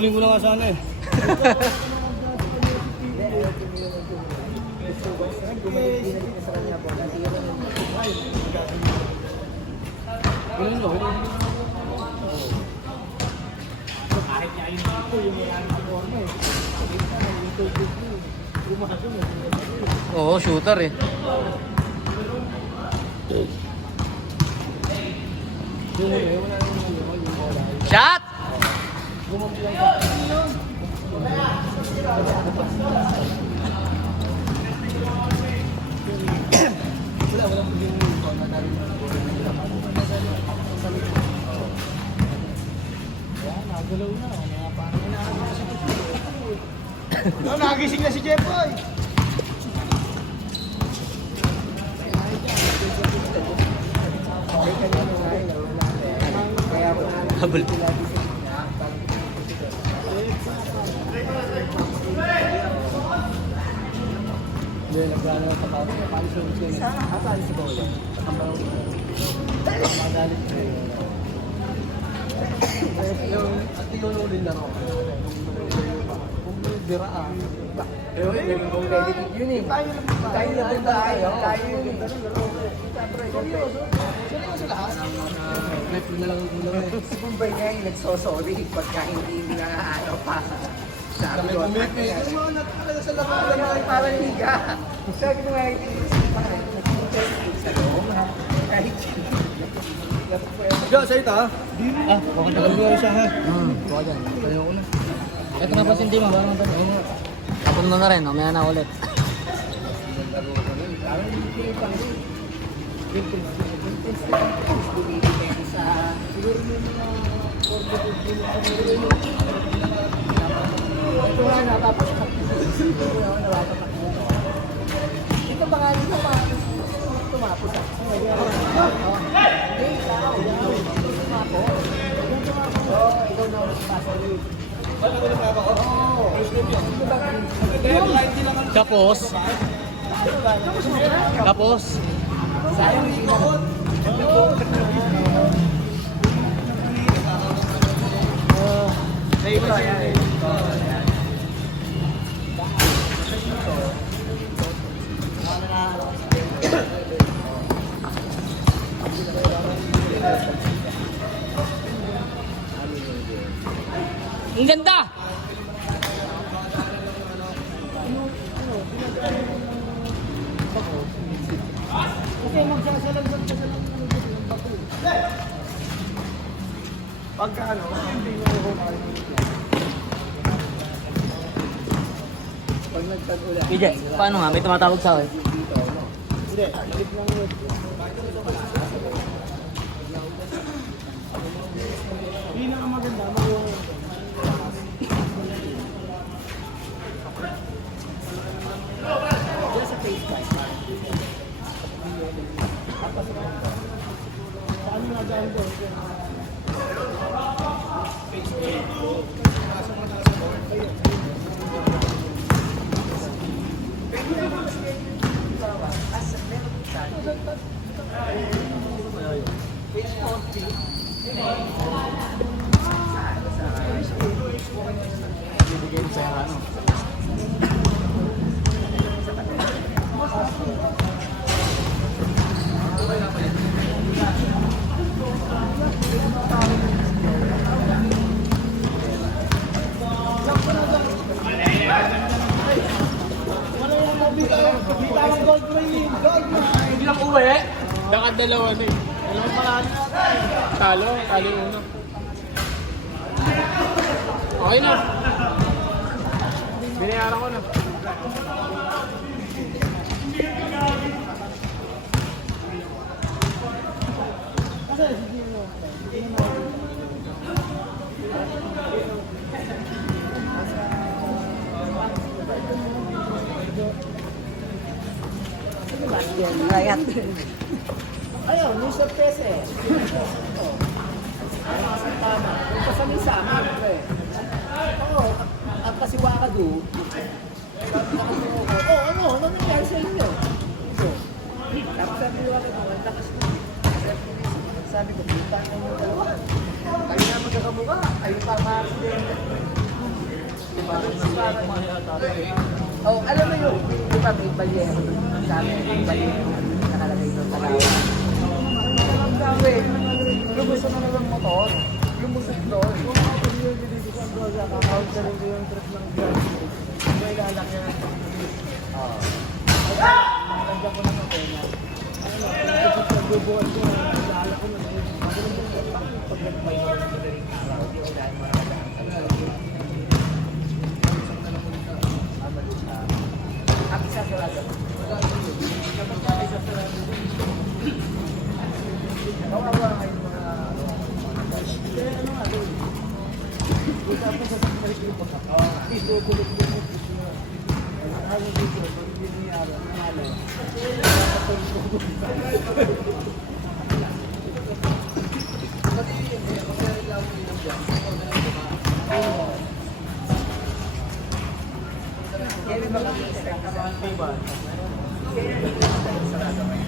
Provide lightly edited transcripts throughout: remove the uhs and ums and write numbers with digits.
Huling ko na nga sana eh. Oo, shooter eh. Shot! Nagising na si Jeffoy. Habol. Hindi, nagplano ng kapatid. Palis yung skin. Palis yung bola. Magalit ko yun. At yung ulit lang ako. Kung may bira pero naging competitive yun eh. Tayo na din tayo. Tayo yun eh. Seryoso? Seryoso lahat? Life na lang ang kulang eh. Si Bombay nga yung nagsosorry pagka hindi na ano pa. Sabi ko, yung mga natalaga sa laban ay parang liga. Sabi ko nga, sa loob, kahit Diyo, sa'yo ta. Okay Tagal mo siya ha. Buka dyan. Tayo ko na. Ito na pa si Dima. Parang tayo. Tapon mo na rin. Mamaya na ulit. ito ba nga dito tumapos ako. Ikaw na pasa ulit. Tapos. Tapos. Sayang hindi na. Ito yan. Ang ganda! Kasi magsasalaglag ka sa lang ng bako. Pagka ano, hindi mo ako Pag nagtag-ulan. PJ, paano nga? May tumatawag sa akin. Hindi, click lang yun. Pinakamaganda mo yung Just sa Facebook. saan yung nag-aan doon. Bibigay mo sa'yo ano? Bitawang gold ring, gold ring. Hindi lang uwi. Dakad dalawa na eh. Dalawang paraan. Talo yung uno. Okay na. Binayaran ko na. Ayan. Ayun, yung surprise eh. Tama. Yung pasali sa amin, pre. Oo, ang kasiwa ka do. Ano nangyari sa inyo? Tapos sabi ko ako, ang lakas mo. Sabi ko, puta na mo dalawa. Kayo na magkakamukha. Kayo pa mga accident. Oh, alam mo yung, di ba may balyero doon sa amin, may balyero nakalagay doon sa lawa. Sabi, lumusot na lang motor, lumusot doon. Ang isa sa lahat. Kawawa kayo mga... Kaya ba kami expect na ba? Kaya sarado kayo.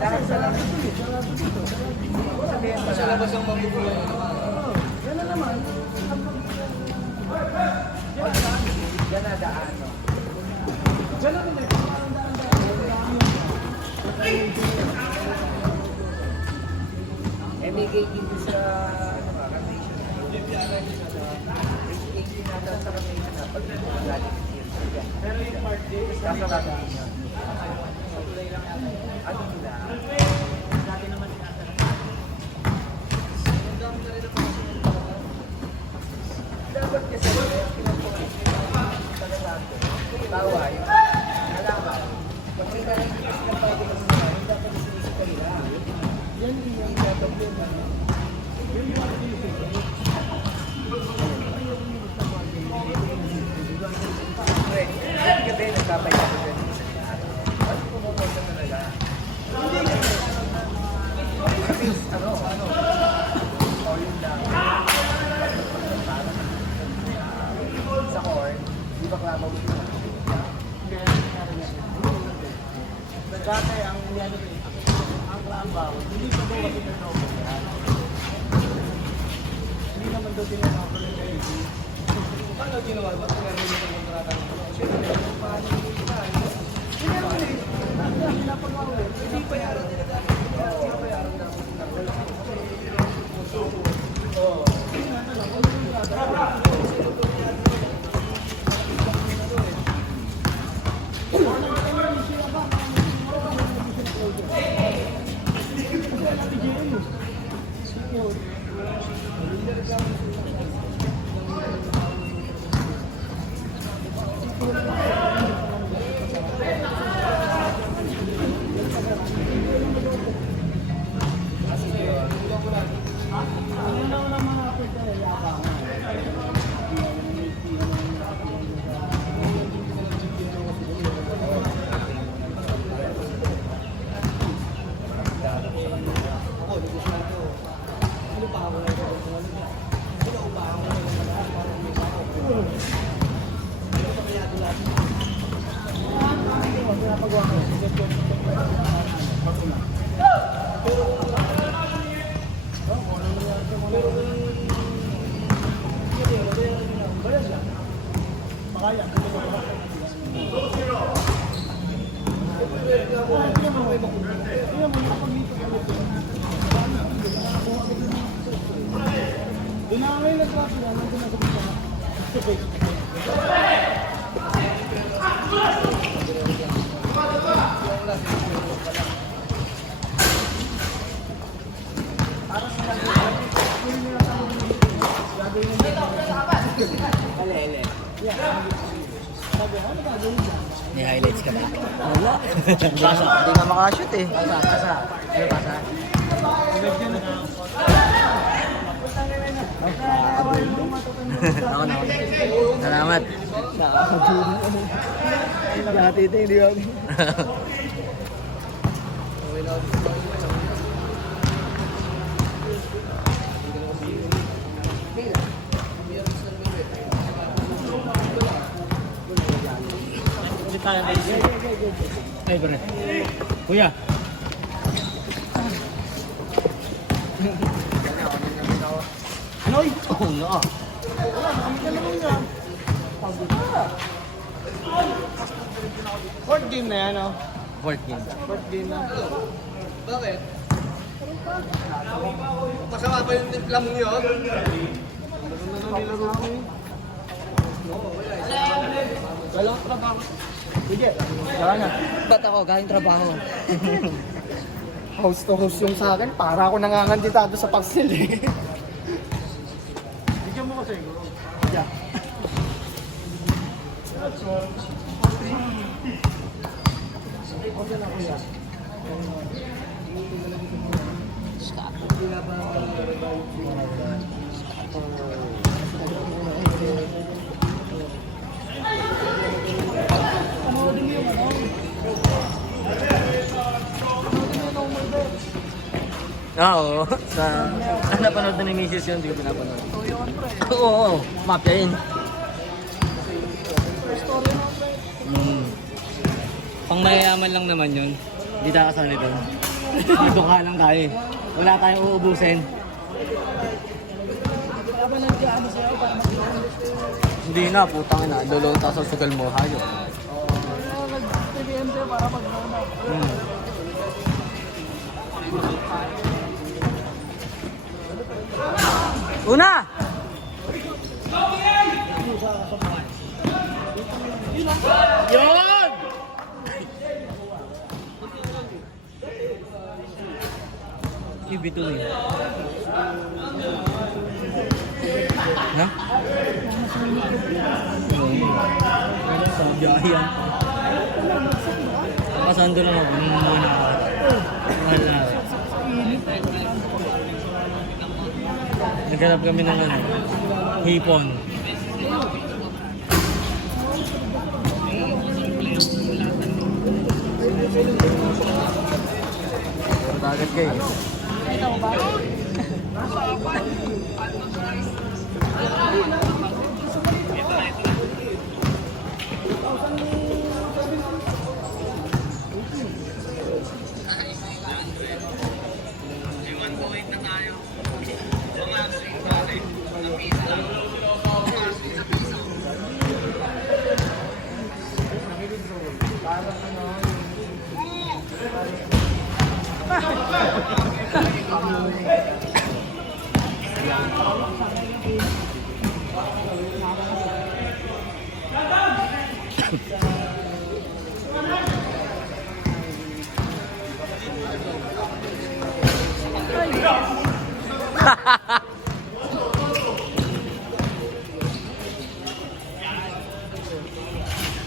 Dahil sa labas dito. Sa labas ang mabubuhay naman. Yan na naman. Yan na daan. Yan na naman. May gate dito sa rotation. May gate nata sa rotation na pag galing dito. Pero yung part day, kasarado niya. Ano nila? Dati naman dapat kasi bawa yung alaman. Pag may narinig na pwede kasi naman, dapat isinisip ka nila. Yan yung dapat yun. Yun yung isinisip ka nila. Yung gabi, nagkapay ka na ano pumupunta talaga? Kasi ano? O yun lang. Sa corn, di ba klaba mo yun? Dati ang klabaw, hindi pa po kasi nanonood. Hindi naman doon tinanong ko ng JV. Paano ginawa? Ba't narinig mo ng kontrata ng siyempre, paano yung iba? Hindi naman eh. Pinapagawa. Hindi pa yaran nila dati. Hindi pa yaran na ako. May highlights ka ba? Wala. Hindi ka makashoot eh. Basa. Ano basa? Ako na. Salamat. Nakatiting, di ba? sana tayo. Ay, pre. Kuya. Noy! Oo nga. Fourth game na yan, oh. Fourth game. Fourth game na. Bakit? Masama ba yung timpla mong yun? Walang trabaho. Sige, wala na. Ba't ako? Galing trabaho. Host to host yung sa akin, para ako nanganganditado sa Paxil eh. Bigyan mo kasi. Yeah. Okay na kuya. Oo. Sa... napanood na ni Mrs. yun, hindi ko pinapanood. Oo, mafia yun. Pang mayayaman lang naman yun. Hindi tayo kasali doon. Dito ka lang tayo eh. Wala tayong uubusin. Hindi na, putang ina. Lulong tayo sa sugal mo, hayo. Nag-TVM sa'yo para mag-ano. Una! Yun! Ibito eh. Ha? Sa biyahe yan. Pasando lang ako. Muna ako. Wala. Naghanap kami ng ano, hipon. Dagat kayo.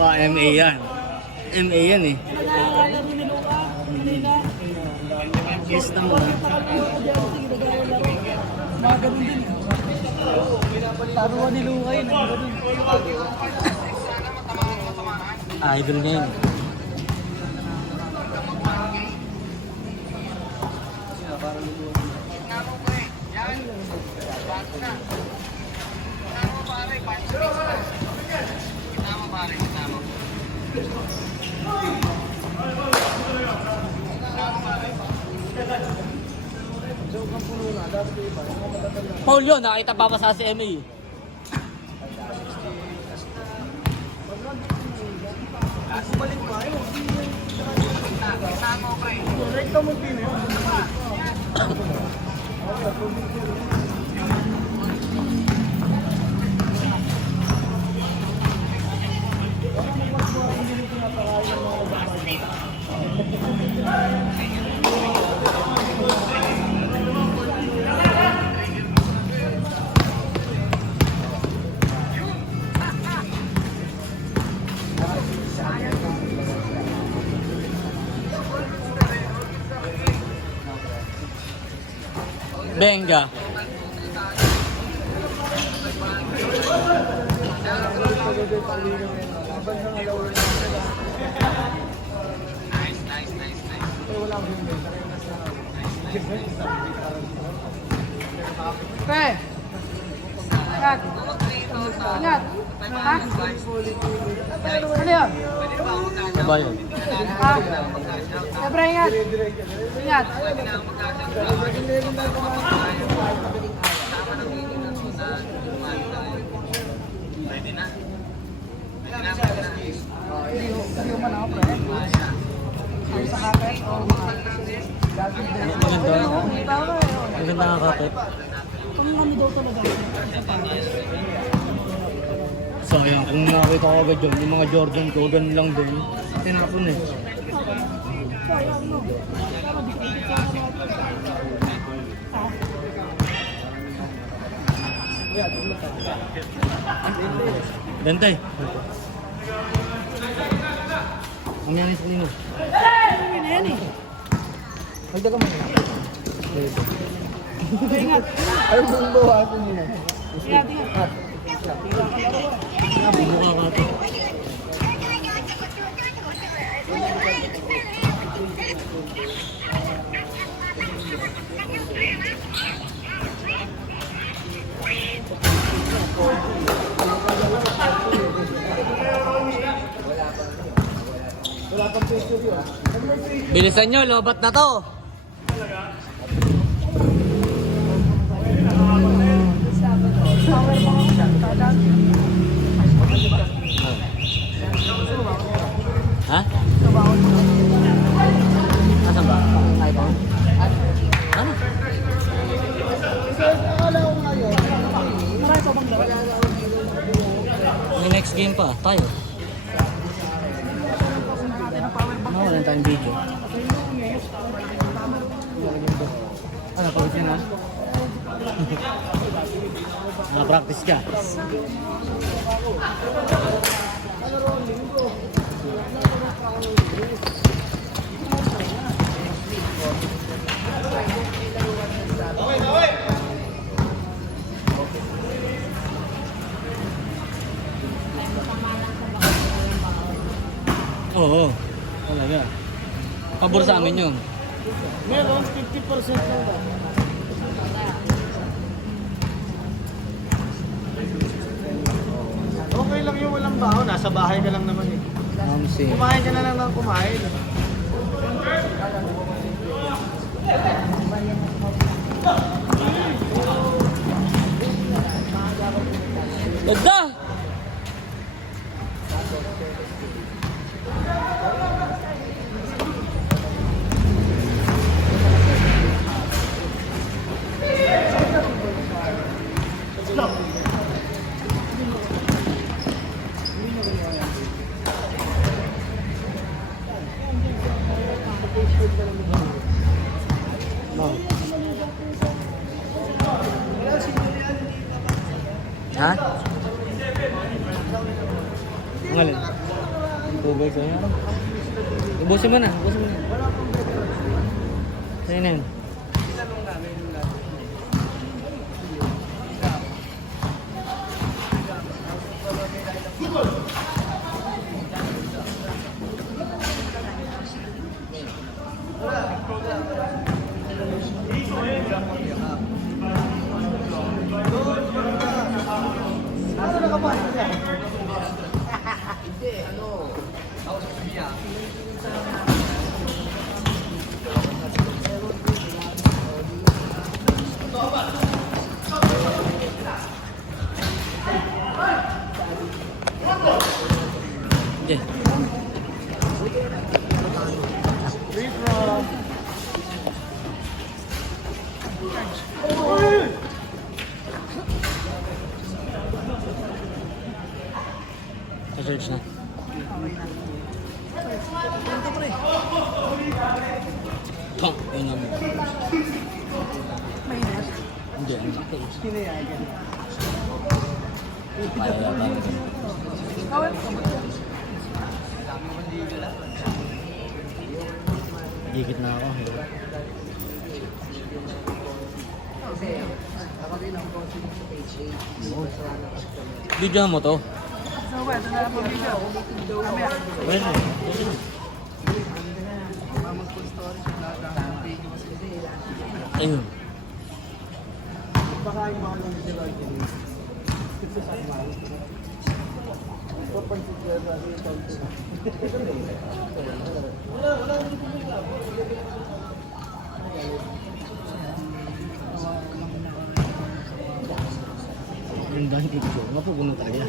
Pa MA yan. MA yan eh. Yes naman. Mga ganun din. Taruan ni Luka yun. Idol niya yun. Paul yun, nakita pa sa si MA. Rekta mo din yun. Benga. Pre! Kag! Ingat. Ha? Ano yun? Diba yun? Ha? Siyempre, ingat. Ingat. Hindi man ako, pre. Ay, sa kapit. Maganda. Maganda nga kapit. Kung kami daw talaga. Sayang, kung nakita ko agad yun, yung mga Jordan ko, ganun lang din. Tinapon eh. Sayang, no? Dante. Ang yan sa kanino. Ano yan eh? Magdaga mo. Ingat. Ayaw mo ang bawasan nila. Ingat, ingat. Buka ka ito. Bilisan nyo, lobat na to. Power pa ako siya. Talag. Ha? Trabaho. Nasaan ba? Ay ba? Ano? Marami pa bang lawan? May next game pa, tayo. Wala tayong video. Ano, pagod ka na? Naka-practice ka. Oo, talaga. Pabor sa amin yun. Meron, 50% lang ba? Okay lang yung walang baho, nasa bahay ka lang naman eh. Same. Kumain ka na lang ng kumain. Ganda! Ha? Ang alin? Tubig sa'yo. Ubusin mo na, ubusin mo na. Sa'yo na yun. Okay. Sa-search na. Pang, yun naman. Mainit. Hindi, ang sakit. Kinayagan. Power. Gigit na ako. Video mo to? So, ito na lang po video. Mamaya. Bueno. Ayun. Baka yung mga lang nila. Yung dahil dito, mapupuno talaga yan.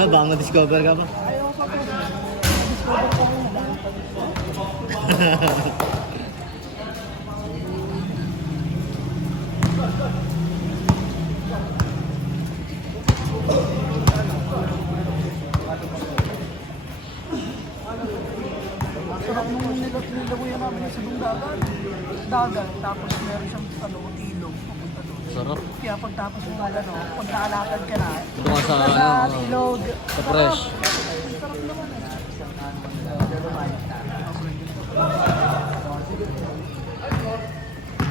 Baka ma-discover ka pa. Sarap nung nilabuyan namin sa dagat. Dagat, tapos meron siyang ilog papunta doon. Sarap. Kaya pagtapos mo pag naalakad ka na, Ito nga sa, ilog. sa fresh. Sarap naman eh.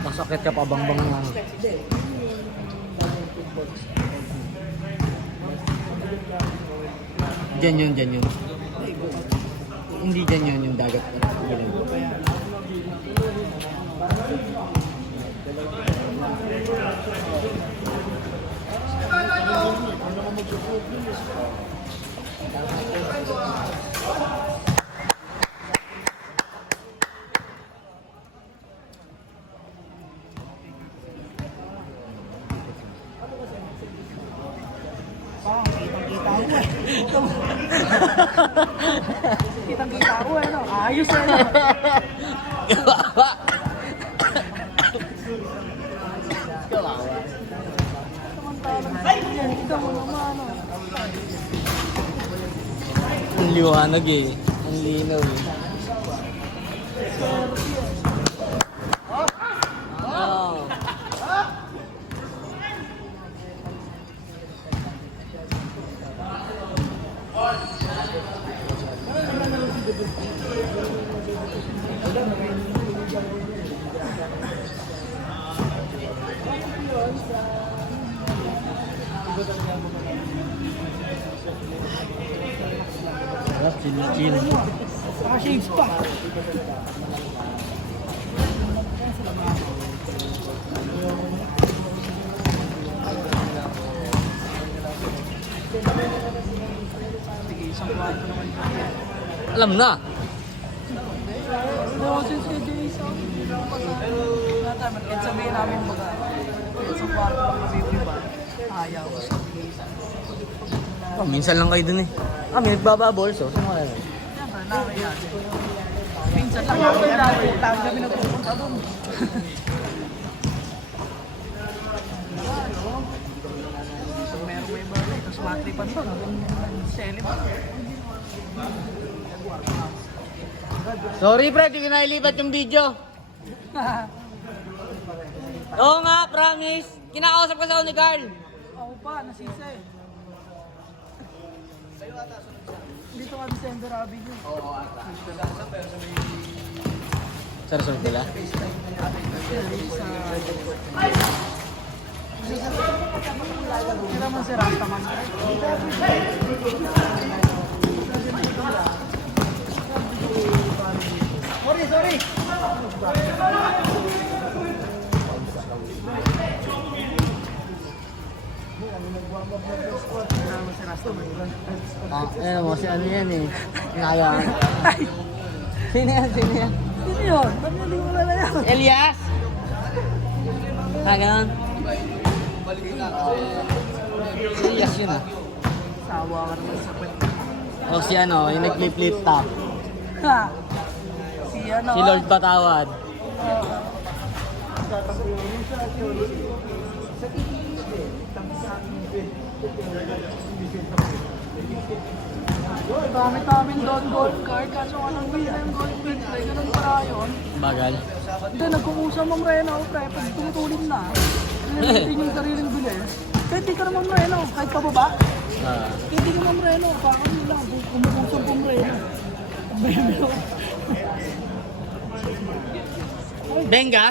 Masakit ka pa bang na. Diyan yun. Hindi dyan yun yung dagat. Parang kitang-kita ko eh. Kitang-kita ko eh, no? Ayos eh, no? Samantalang, yan, kita mo naman, no? Ang liwanag eh. Ang linaw eh. Oh. Sarap, chill. Naka-shades pa. Sige, isang kwarto naman. Alam na. Boses kay Jason. Kahit sabihin namin baga, isang kwarto lang kami iba. Ayaw. Oh, minsan lang kayo dun eh. Kami nagbababol, so saan wala na? Siyempre, namin natin. Minsan lang namin natin. Lagi kami nagpupunta doon. Meron may birthday, tapos matripan doon. Celebrate. Sorry pre, di ko nailipat yung video. Oo nga, promise. Kinakausap ko sa ni Carl. Ako pa, nasisa eh. Dito kami sa Ender Avenue. Sa resort nila? Hindi naman si Rastaman. Sorry! Hindi naman si Rastaman. Ano mo, si ano yan eh. Naya. Sino yan? Sino yun? Ba't hindi mo wala yan? Elias! Ganun. Si Elias yun ah. Sawa ka naman sa kwento. O si ano, yung nag-flip top. Ha? Si ano? Si Lord Patawad. Gamit namin doon golf cart, kaso anong bili ng golf cart, pre, ganun para yun. Bagal. Hindi, nagkukusa Ma'am Reno, pre, pag tumutulin na, hindi yung sariling bili. Kahit di ka naman Reno, kahit ka ba? Hindi ka Ma'am Reno, parang yun lang, kumukusang Ma'am Reno. Benga?